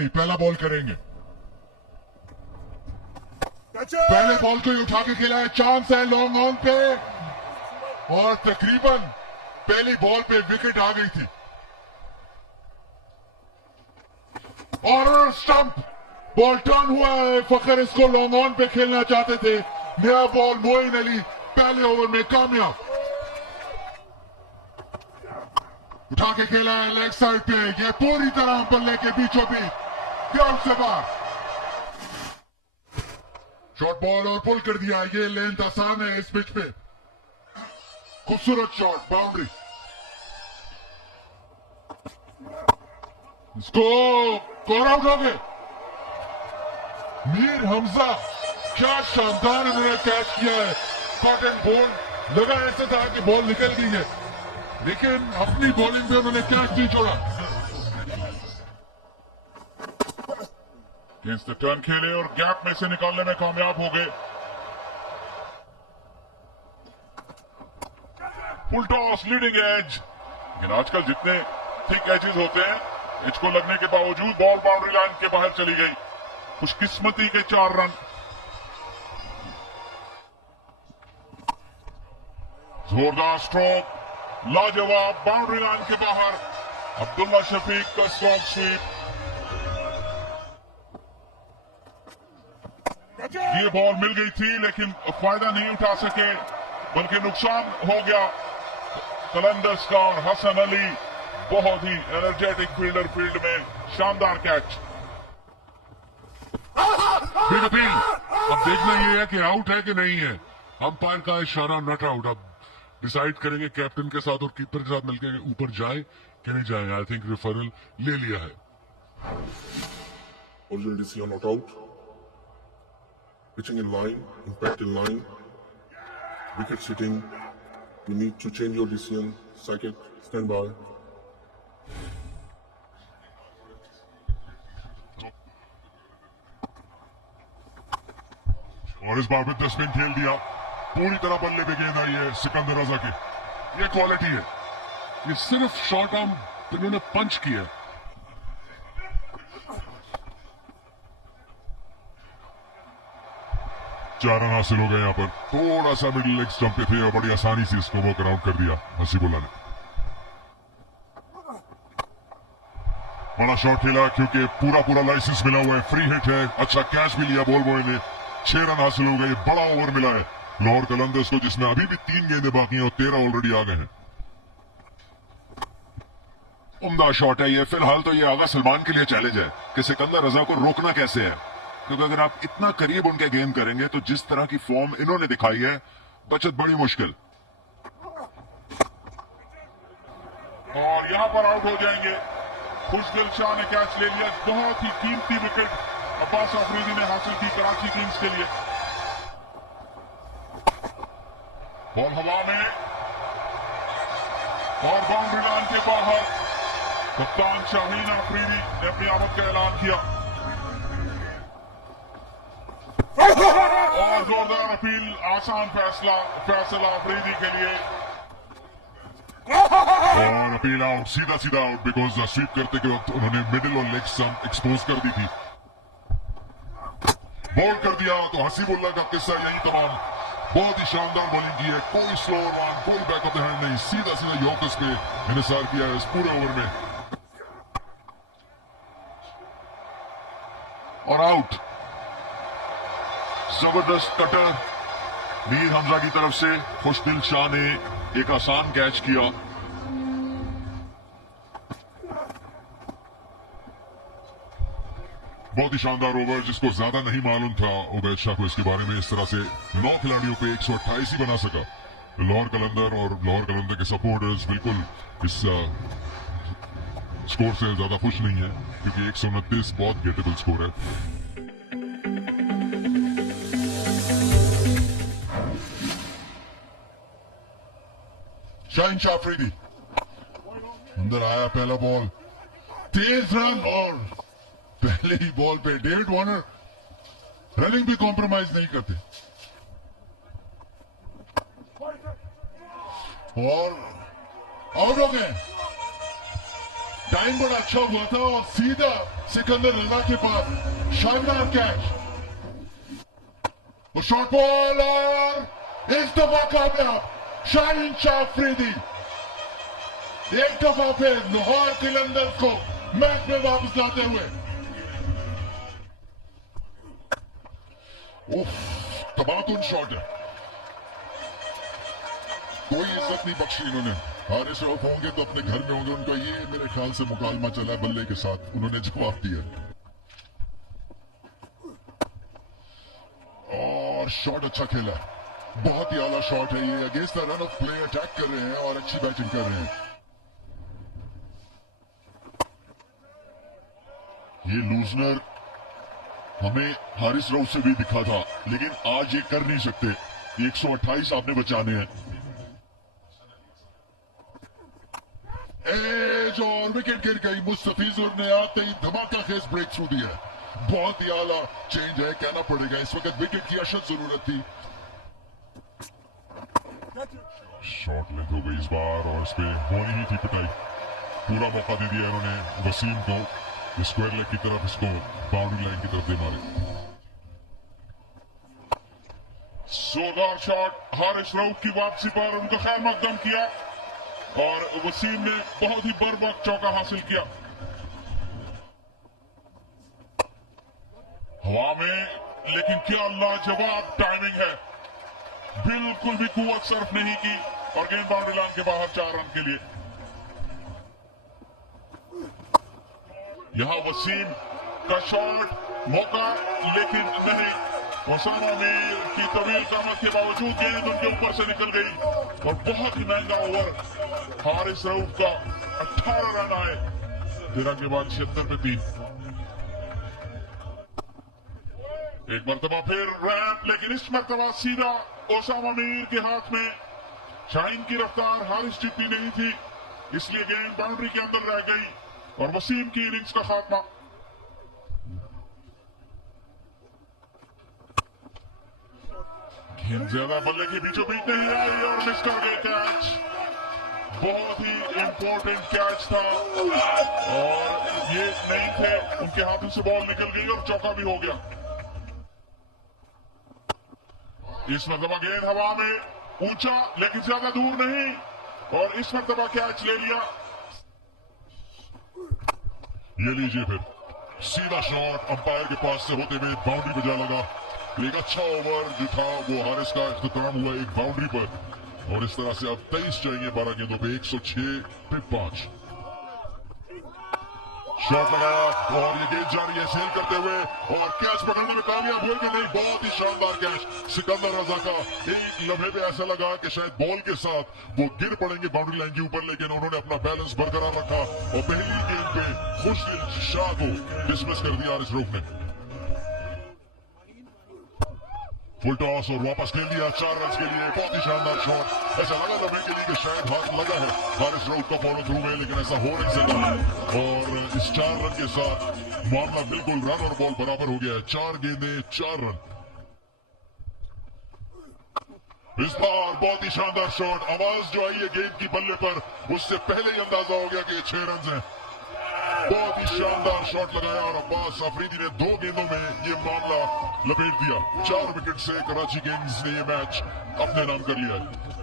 अली पहला बॉल करेंगे। पहले बॉल को ही उठा के खेला है, चांस है लॉन्ग ऑन पे और तकरीबन पहली बॉल पे विकेट आ गई थी और स्टंप बॉल टर्न हुआ है। फखर इसको लॉन्ग ऑन पे खेलना चाहते थे। नया बॉल मोइन अली पहले ओवर में कामयाब, उठा के खेला है लेग साइड पे, ये पूरी तरह बल्ले के बीचों बीच ग्राउंड से बाहर। शॉर्ट बॉल और पुल कर दिया, ये लेंथ आसान है इस पिच पे। खूबसूरत शॉट, बाउंड्री। इसको कॉल आउट हो गए। मीर हमजा, क्या शानदार इन्होंने कैच किया है। कॉटन बोल्ड लगा ऐसा था कि बॉल निकल गई है, लेकिन अपनी बॉलिंग पे उन्होंने कैच नहीं छोड़ा। अगेंस्ट द टर्न खेले और गैप में से निकालने में कामयाब हो गए। Full toss, leading edge. लेकिन आजकल जितने थिक एजेस होते हैं, एज को लगने के बावजूद बॉल बाउंड्री लाइन के बाहर चली गई। खुशकिस्मती के 4 रन। जोरदार स्ट्रोक, लाजवाब, बाउंड्री लाइन के बाहर। अब्दुल्ला शफीक का स्ट्रॉन्ग स्वीप। ये बॉल मिल गई थी लेकिन फायदा नहीं उठा सके, बल्कि नुकसान हो गया कलंदर्स का। और हसन अली बहुत ही एनर्जेटिक फील्डर, फील्ड में शानदार कैच। Big appeal. अब देखना ये है कि आउट है कि नहीं है। अंपायर का इशारा नॉट आउट। अब डिसाइड करेंगे कैप्टन के साथ और कीपर के साथ मिलकर ऊपर जाए कि नहीं जाए। आई थिंक रेफरल ले लिया है। Original decision not out. Pitching in line, impact in line, wicket sitting. You need to change your decision. Saket, stand by. और इस बार भी स्पिन खेल दिया, पूरी तरह बल्ले पे गेंद आई है सिकंदर रजा की। ये क्वालिटी है, ये सिर्फ शॉर्ट आर्म इन्होंने पंच किया। चार रन हासिल हो गए यहाँ पर। थोड़ा सा मिडिल लेग स्टंप पे थे और बड़ी आसानी से इसको वॉक आउट कर दिया हसीबुल्ला ने। बड़ा शॉट खेला क्योंकि पूरा लाइसेंस मिला हुआ है, फ्री हिट है। अच्छा कैच भी लिया बॉल बॉय ने। 6 रन हासिल हो गए। बड़ा ओवर मिला है लाहौर कलंदर्स को, जिसमें अभी भी 3 गेंदें बाकी हैं और 13 ऑलरेडी आ गए हैं। उम्दा शॉट है ये। फिलहाल तो ये आगा सलमान के लिए चैलेंज है कि सिकंदर रजा को रोकना कैसे है, क्योंकि अगर आप इतना करीब उनके गेंद करेंगे तो जिस तरह की फॉर्म इन्होंने दिखाई है, बचत बड़ी मुश्किल। और यहां पर आउट हो जाएंगे। खुशदिल शाह ने कैच ले लिया। बहुत ही कीमती विकेट अब्बास अफरीदी ने हासिल की कराची किंग्स के लिए। बॉल हवा में और बाउंड्री लाइन के बाहर। कप्तान शाहीन अफरीदी ने अपनी आवत का ऐलान किया और जोरदार अपील। आसान फैसला अफरीदी के लिए और अपील आउट, सीधा आउट, बिकॉज स्वीप करते के वक्त उन्होंने मिडिल और लेग स्टंप एक्सपोज कर दी थी। बॉल कर दिया तो हसीबुल्ला का किस्सा यही तमाम। बहुत ही शानदार बॉलिंग की है, कोई स्लो वन, कोई बैक ऑफ द हैंड नहीं, सीधा यॉर्कर्स पे इन्हिसार किया है इस पूरे ओवर में और आउट। जबरदस्त कटर मीर हमजा की तरफ से। खुशदिल शाह ने एक आसान कैच किया। बहुत ही शानदार ओवर, जिसको ज्यादा नहीं मालूम था उबैद शाह को इसके बारे में। इस तरह से 9 खिलाड़ियों पे 128 ही बना सका लाहौर कलंदर, और लाहौर कलंदर के सपोर्टर्स बिल्कुल इस स्कोर से ज्यादा खुश नहीं है, क्योंकि 129 बहुत गेटेबल स्कोर है। शाहीन शाह अफरीदी अंदर आया, पहला बॉल 23 रन और पहले ही बॉल पे डेविड वार्नर रनिंग भी कॉम्प्रोमाइज नहीं करते। और आउट हो गए। टाइम बड़ा अच्छा हुआ था और सिकंदर रजा के पास शानदार कैच और शॉर्ट बॉल और इस दफा कामयाब शाहीन शाह अफरीदी एक दफा फिर लाहौर कलंदर्स को मैच में वापस लाते हुए। उफ, तबादुन शॉट है, कोई इज्जत नहीं बख्शी इन्होंने। हारिस रऊफ होंगे तो अपने घर में होंगे, उनका ये मेरे ख्याल से मुकालमा चला है बल्ले के साथ, उन्होंने जवाब दिया और शॉट अच्छा खेला, बहुत ही आला शॉट है ये। Against the run of play attack कर रहे हैं और अच्छी बैटिंग कर रहे हैं। ये लूजनर हमें हारिस रऊफ से भी दिखा था, लेकिन आज ये कर नहीं सकते। 128 आपने बचाने हैं। एज और विकेट गिर गई। मुस्तफिजुर ने आते ही धमाका खेज ब्रेक थ्रू दिया, बहुत ही आला चेंज है कहना पड़ेगा। इस वक्त विकेट की अशद जरूरत थी। शॉट लेंथ हो गई इस बार और इस पे होनी ही थी पिटाई। पूरा मौका दे दिया इन्होंने वसीम को, स्क्वायर लेग की तरफ इसको बाउंड्री लाइन की तरफ दे मारे। जोरदार शॉट हारिस रऊफ की वापसी पर उनका खैर मकदम किया और वसीम ने बहुत ही बर वक्त चौका हासिल किया। हवा में, लेकिन क्या लाजवाब टाइमिंग है, बिल्कुल भी कुव्वत सर्फ नहीं की और गेंद बाउंड्री लाइन के बाहर 4 रन के लिए। यहां वसीम का शॉट मौका, लेकिन नहीं। ओसामा मीर की तवील कामत के बावजूद गेंद उनके ऊपर से निकल गई और बहुत ही महंगा ओवर हारिस रऊफ का। 18 रन आए 13 के बाद 76 पे 3। एक मरतबा फिर रैप, लेकिन इस मरतबा सीधा ओसामा मीर के हाथ में। शाहीन की रफ्तार हारिस जितनी नहीं थी, इसलिए गेंद बाउंड्री के अंदर रह गई और वसीम की इनिंग्स का खात्मा। गेंद ज्यादा बल्ले के बीचों बीच नहीं आई और मिस कर गए कैच। बहुत ही इंपॉर्टेंट कैच था और ये नहीं थे, उनके हाथों से बॉल निकल गई और चौका भी हो गया। इस मरतबा गेंद हवा में, ऊंचा लेकिन ज्यादा दूर नहीं, और इस मरतबा कैच ले लिया। ये लीजिए फिर सीधा शॉट अंपायर के पास से होते हुए बाउंड्री पे जा लगा। एक अच्छा ओवर जो था वो हारिस का इख्तिताम हुआ एक बाउंड्री पर और इस तरह से अब 23 चाहिए 12 गेंदों पे। 106 पे 5 शॉट लगाया और ये गेंद जा रही है सेल करते हुए और कैच पकड़ने में कामयाब हुए कि नहीं। बहुत ही शानदार कैच सिकंदर रजा का। एक लम्हे पे ऐसा लगा कि शायद बॉल के साथ वो गिर पड़ेंगे बाउंड्री लाइन के ऊपर, लेकिन उन्होंने अपना बैलेंस बरकरार रखा और पहली गेंद पे खुशदिल शाह को डिसमिस कर दिया हारिस रऊफ ने। फुल टॉस और वापस खेल दिया 4 रन के लिए। बहुत ही शानदार शॉट। ऐसा लगा लम्हे के लिए कि शायद हाथ लगा है हारिस रऊफ का फॉलो थ्रू में, लेकिन ऐसा हो नहीं सका और इस 4 रन के साथ मामला बिल्कुल रन और बॉल बराबर हो गया है। 4 गेंदें 4 रन। इस बार बहुत ही शानदार शॉट। आवाज जो आई है गेंद की बल्ले पर, उससे पहले ही अंदाजा हो गया कि ये 6 रन हैं। बहुत ही शानदार शॉट लगाया और अब्बास अफरीदी ने 2 गेंदों में ये मामला लपेट दिया। 4 विकेट से कराची किंग्स ने ये मैच अपने नाम कर लिया है।